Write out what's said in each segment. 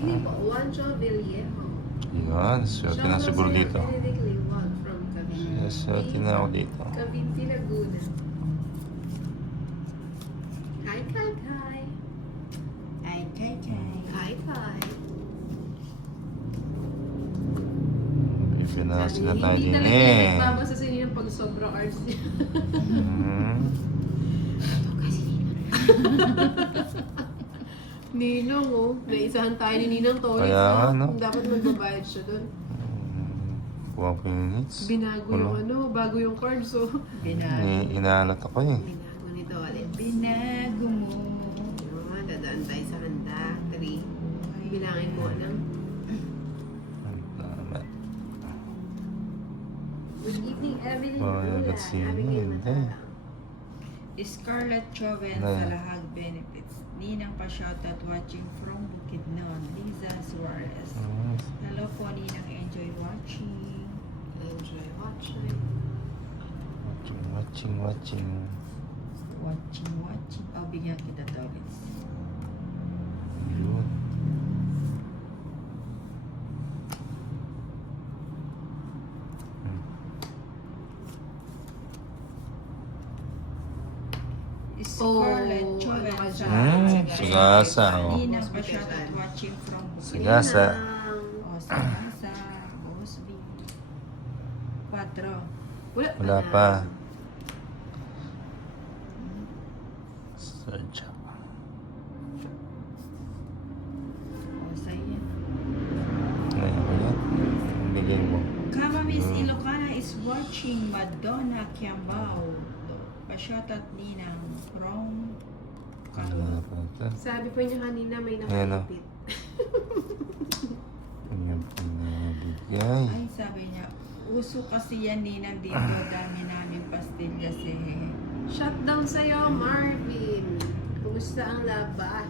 evening po, Juancho Villejo. Yan, swerte na siguro dito. Benedict Liwag from Cavite. Swerte na ako dito. Cavite, Laguna. Hi, Kai Kai. Ay, kay. Hi, Kai. Bibina sila tayo Hindi din talaga eh. nagbabasa sa inyo ng pag sobrang arts niya. Ninong, oh. Naisahan tayo ni Ninang Toys. Kaya nga, no? Dapat magbabayad siya doon. Kuha ko yung hits. Binago yung ano, bago yung card, so. Inaalat ako eh. Binago nito ulit. Binago mo. Dadaan tayo sa handa. 3. Bilangin mo ng Tama. good evening, Evelyn. Let's see. Hindi. Scarlett Joven Ano sa yan? Lahag Benefits. Ninang pa-shoutout watching from Bukidnon. Liza Suarez. Hello po, Ninang. Enjoy watching. Enjoy watching. Watching. Watching. Oh, bigyan kita to. Yun. Scarlett Oh, Joven ano ka sa dyan? Sigasa, oh. Ninang pa-shoutout watching from Bukidnon. Sigasa. O, Sigasa. Osby. 4. Wala pa. Search. O, sa'yo. Ngayon ko yan. Bigay mo. Kama Miss Ilocana is watching Madonna Kiambao. Pa-shoutout Ninang from Wala pa ito. Sabi pa niya kanina may Ayan, oh. nakalipit. Yung pinabigay. Ay, sabi niya, uso kasi yan Ninang dito, dami namin pastillas eh. Shutdown sa'yo, Marvin. Kumusta ang laban?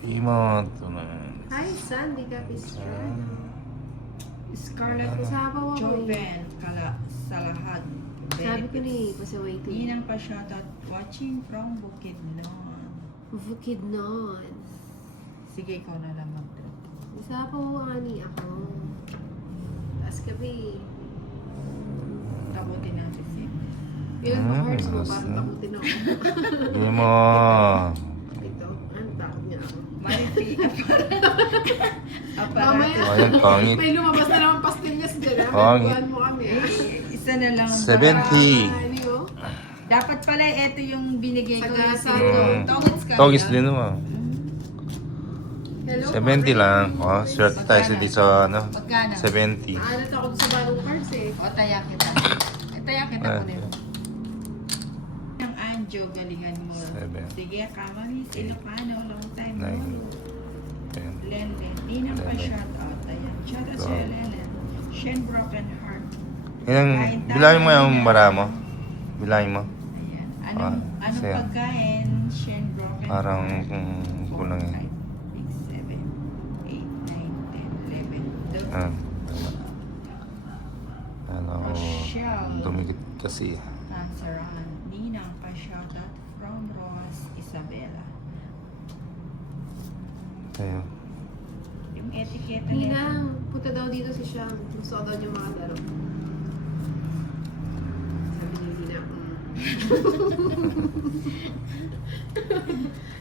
Imot. Ito na. Hi, Sandy Capistrano. Scarlett Sabaw ako eh. Joven, sa Lahag. Sabi ko ni, pasaway ko. Ninang pa-shoutout watching from Bukidnon. Bukidnon. Sige, ikaw na lang mag-drop. Sabaw nga ni ako. Taas kape. Takutin natin siya. Yun, hearts mo, ayos parang na. takutin ako. Bigay mo. Ito, ang takot niya ako. Marifi, Mamaya. Oh, yan, pangit. May lumabas na naman pastillas dyan, ha? Pangit. Buwan mo kami, ha? Isa na lang. 70. Ano yun? Dapat pala ito yung binigay ko. Sagasa. Togits ka. Togis din mo. Hello, 70 lang. Oh, swerte tayo sa dito sa ano. Magkano? 70. Aanat ako sa bagong cards, eh. O, taya kita. Taya kita Ah. ko nito. Ang Anjo, galingan mo. 7. Sige, Kamaris, Ilocano, long time. 9. 10. Len, Ninang pa Len. shoutout. Ayan, shoutout sa Ito. Len. Shen Broken Heart. Yan, bilangin mo yung bara mo. Bilangin mo. Ayan. Ah, Anong siya. pagkain? Shen Broken Parang Heart. kulang eh. 6, 7, 8, 9, 10, 11. Ah, tama. Ano, Rochelle. dumikit kasi. Canceran. Ninang pa shoutout from Ross Isabela. Tayo. Yung etiketa Ninang, punta daw dito si Siyang. Gusto ko daw niya makadaro. Sabi ni Nina,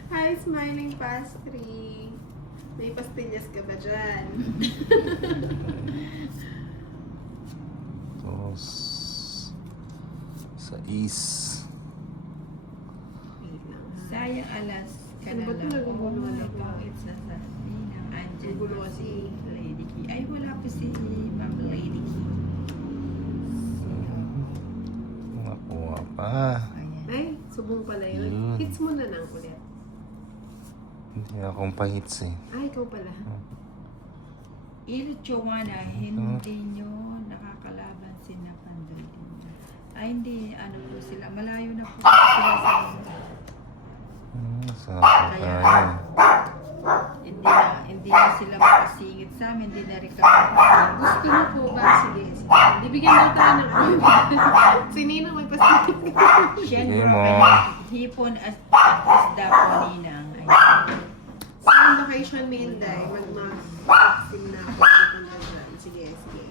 Hi, smiling pastry. May pastillas ka ba dyan? Tapos, sa east. Wait lang. Sayang alas ka Ano na ba ito? lang. Naguguluhan ako. It's na sa Ninang Angel. Nagugulo kasi. Lady Key. Ay, wala po si Ma'am Lady Key. Makuha pa. Ayan. Ay, subong pala yun. Yun. Hits mo na lang ulit. Hindi akong pahits eh. Ay, ikaw pala. Il Joanna, hindi nyo nakakalaban si Napandoy din. Ay, hindi. Ano po sila. Malayo na po sila sa... Sa tayo. Hindi na sila makasingit sa amin. Hindi na rin kami makasingit. Gusto mo po ba? Sige, sige. Hindi Bibigyan daw tayo ng si Ninang may pastillas. Siyempre, Hindi mo. hipon at isda po ninang. Ayan. Saan location mo, Inday? Mag-vaccine na ako. Pupunta dyan. Sige, sige.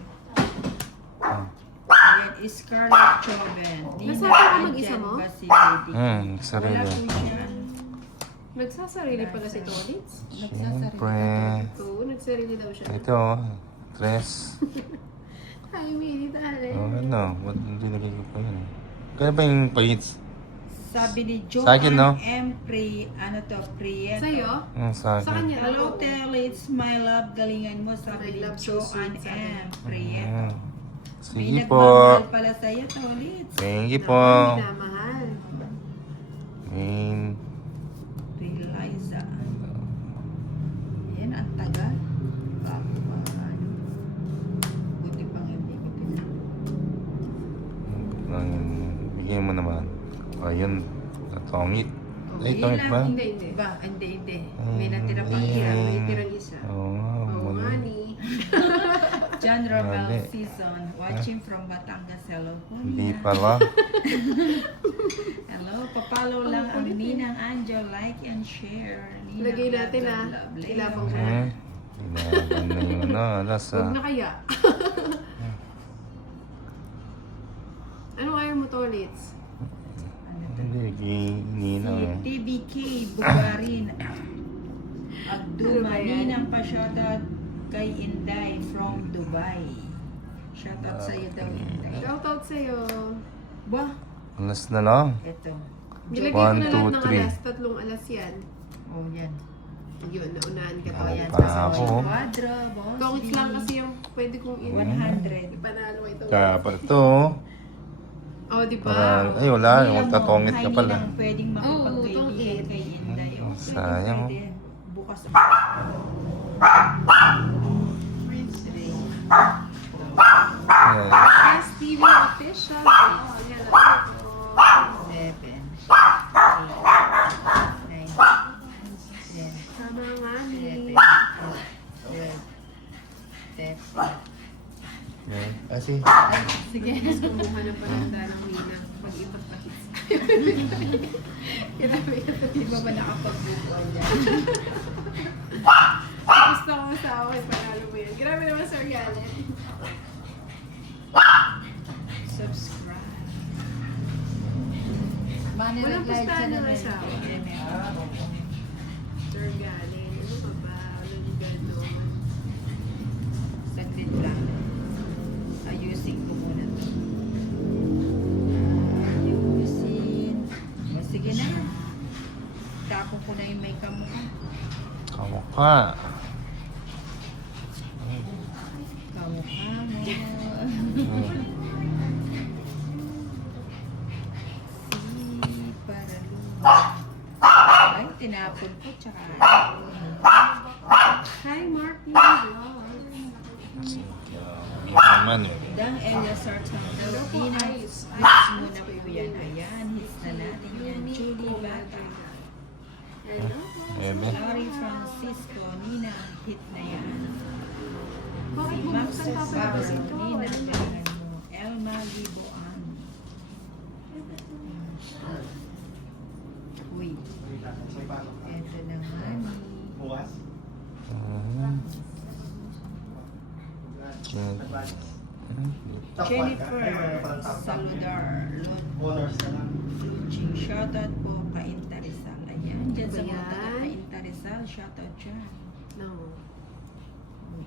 Ayan, Scarlett Choven. Nasaan ka mag-isa mo? Ba si Lady? Hmm, Wala sarili. po siya. Nagsasarili pala si Tolitz. Siyempre. Oo, nagsarili daw siya. Ito, tres. Ay, minit, ale. Oh, ano? Ba't hindi nagiging pa yun? Kaya ba yung paints? Sabi ni Joanne Sa akin, no? M. Ano to? Prieto. Sa'yo? Sa Sa akin. kanya? Hello, Tel. It's my love. Galingan mo. Sabi ni My love, so Joanne sweet, sabi. M. Prieto. Ayan. May Sige po. nagmamahal pala sa'yo, Tolitz. Thank you po. Minamahal. Ayan. Realiza. Ayan, ang tagal. Bago pa, ano. Buti pang hindi ko tinanong. Bigyan mo naman. Ayun. Tongit. Ay, Ilan? tongit ba? Hindi, hindi. Ba? Hindi. May natira pang Hindi. ilan. May tirang isa. Oo nga. Oo, muna. money. John Romel Mali. Season. Watching from Batangas. Hello po. Hindi Nina. pala. Hello. Papalo lang ang Ninang Anjo. Like and share. Ninang Lagay natin, love, ah. love, love. Ilabang ka. Eh. Inaban na yung ano. Alas Huwag na kaya. Anong ayaw mo, Tolitz? Ano to? Hindi. Gininaw. Si TBK Bugarin. Abdul Ano ba yan? Ninang pa shoutout kay Inday from Dubai. Shoutout sa iyo daw, Inday. Shoutout sa'yo. Bah, Alas na lang. eto. Nilagay ko na 1, lahat 2, ng 3. alas. 3 alas yan. Oh, yan. Yun, naunahan ka Oh, pa. yan. Pa Sa ako. Quadro, boss. Tongits lang kasi yung pwede kong 100. Ipanalo ito. Kapag ito. Oh, di ba? Parang, ay wala. Magtatongit ka pala. Ninang pwedeng makipagkaibigan tongit. kay Inday. Oh, Sayang. pwede. Bukas. Ayan. STV official. Oh, yan. Oh. 7, 8, 9, 10, Tama nga ni. 11, 12, 13. Ayan. Kasi. Sige. Mas kumuha ng pananda ng Mina. Pag-ipat pa. Grabe ka. Di ba ba nakapag-bukaw niya? Gusto ko sa ako. Ipanalo mo yan. Grabe naman, Sir Galen. Subscribe. Walang pustahan na rin. siya. Sir Galen. Ano pa ba? Walang gano'n. Saglit lang. Ayusin ko muna to. Ayusin. O, sige na. Tapo ko na yung may kamukha. Kamukha. Kamukha mo. Si Paralu. Ay, tinapon ko. Tsaka. Hi, Mark. Yung vlog. Yan naman eh. Dang Elia Sartan. Hello po, Dina. Ice. Hits muna po yan. Ayan. Hits na natin yan. Julie Bata. Hello po. Ebe. Lori Francisco. Nina. Hit na yan. Bakit Max bubuksan pa pa Barro. ito? Nina. Galingan mo. Elma Liboan. Uy. Eto naman. Jennifer Saludar. Luching. Shoutout po Kainta Rizal. Ayan. Dyan sa mga Ayan. taga Kainta Rizal. Shoutout dyan. No.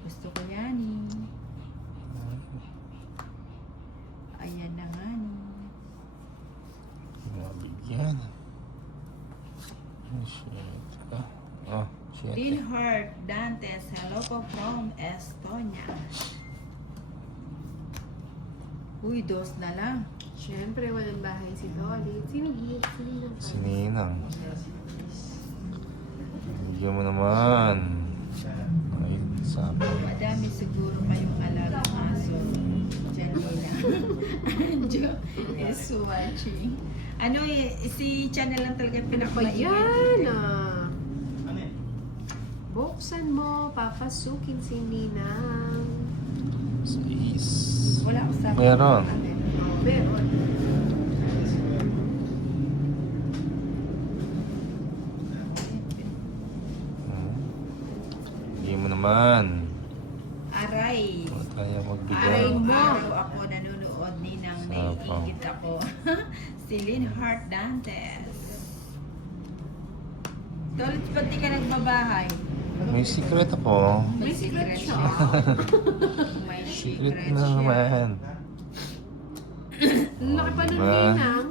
Gusto ko yan eh. Ayan na nga ni. Mabigyan. Oh, shit. Oh, shit. Dean Hart Dantes. Hello po from Estonia. Uy, dos na lang. Siyempre, walang bahay si Dolly. Sino Sino? Sininang. Bigyan mo naman. Ay, sabi. Madami siguro kayong alagang aso. Janina. Anjo is watching. Ano eh, si channel lang talaga Ano ba pinakamaingay yan? dito. Buksan mo, papasukin si Ninang. Is. Wala ko sa Meron. Oh, meron. Hindi mo naman. Aray. Huwag tayo magbigay. Araw-araw ako nanonood ni nang Sapaw. naiigit ako. Si Lynn Hart Dantes. Tolit, ba't di ka nagbabahay? May secret ako. May secret siya. May Secret secret na siya. naman. Laki pa nun Diba? ngayon, ah.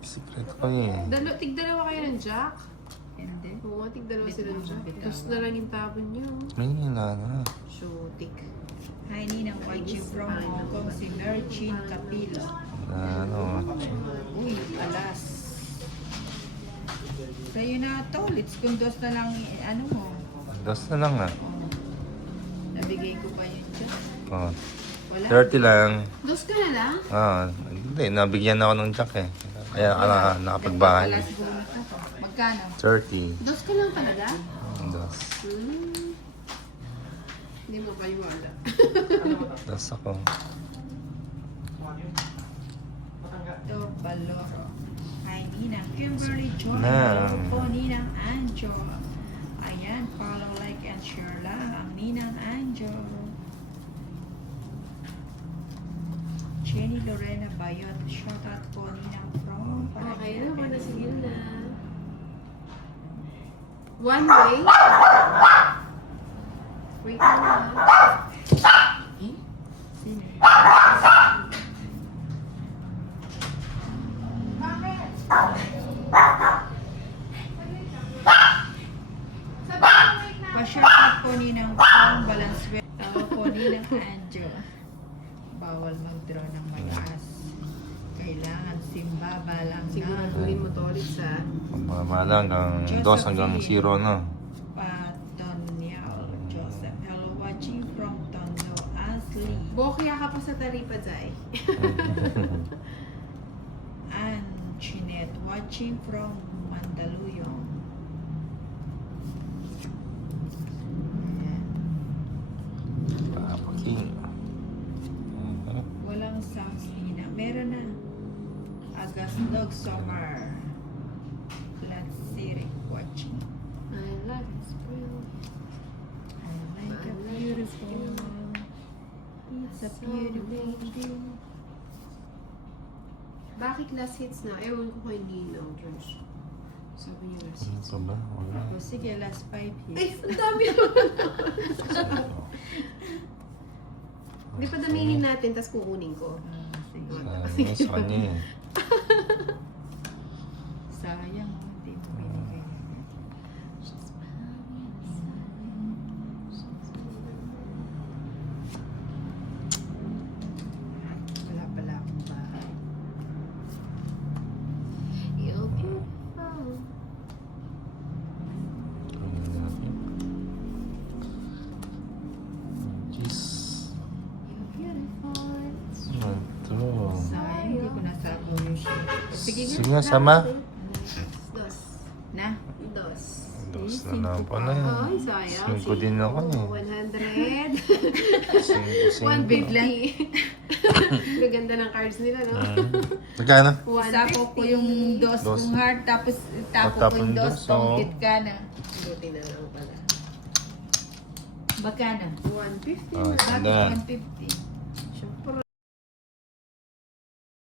Secret ko eh. Tig-dalawa kayo ng Jack. Hindi. Oo, tig-dalawa sila ng Jack. Bitaw. Tapos na lang yung tapon niyo. May na. Shutik. Hi, Ninang, watching from Hong Kong, si Mary Jean Capilo. Ano. Uy, alas. Sa'yo na to, let's kundos na lang, ano mo. Das na lang ah. Oh. Nabigay ko pa yun dyan. Oh, Wala. 30 lang. Dos ka na lang? Ah, hindi. Nabigyan ako ng jack eh. Kaya nakapagbahay. Alas bonus na to. Magkano? 30. Dos ka lang talaga? Das. Hindi mo paliwala. Das ako. Ito, Baloro. Hi, Ninang Kimberly Joy. Nang. Hello po, Ninang Anjo. Ayan, follow, like, and share lang ang Ninang Anjo. Jenny Lorena Bayot. Shout out po, Ninang from Okay na, wala sige na. One way. Wait lang na. Sino? Pa-shout out po Ninang from Valenzuela. Tawag po Ninang Anjo. Bawal mag-draw ng mataas. Kailangan simbaba lang na. Siguraduhin mo to ulit sa... Mamala hanggang 2 hanggang 0 na. Patonial Joseph. Hello, watching from Tondo. Ashley. Bokya ka pa sa taripa, Zay. And Jeanette. Watching from Mandaluyong. Ayan. Papa King. Walang sounds Nina. Meron na. Agastog Summer. Let's see it. Watching. I love spring. I like a beautiful. It's a beautiful day. Bakit last hits na? Ewan ko kay Nino, Josh. Sabi niya last Ano hits. pa ba? Wala. O sige, last 5 Ay, hits. ang dami naman. Di pa daminin natin, tas kukunin ko. Sige. Sa kanya eh. Sayang, hindi mo binigay. Wala pala akong bahay. You're beautiful. Tingnan natin. Jeez. You're beautiful. Ano ito? Sayang, hindi ko nasabo yung shit. Sige nga, sama. Dos. Na? Dos. Dos na lang pa na yan. Ay, sayang. 5 din ako eh. 100. 5. 150. Gaganda ng cards nila, no? Magkano? Isapo ko yung dos Dos. kong heart, tapos tapo ko tapon yung dos dos, kong oh. hit ka na. Buti na lang pala. Magkano? 150 Ah, na. sandaan. Tapos 150.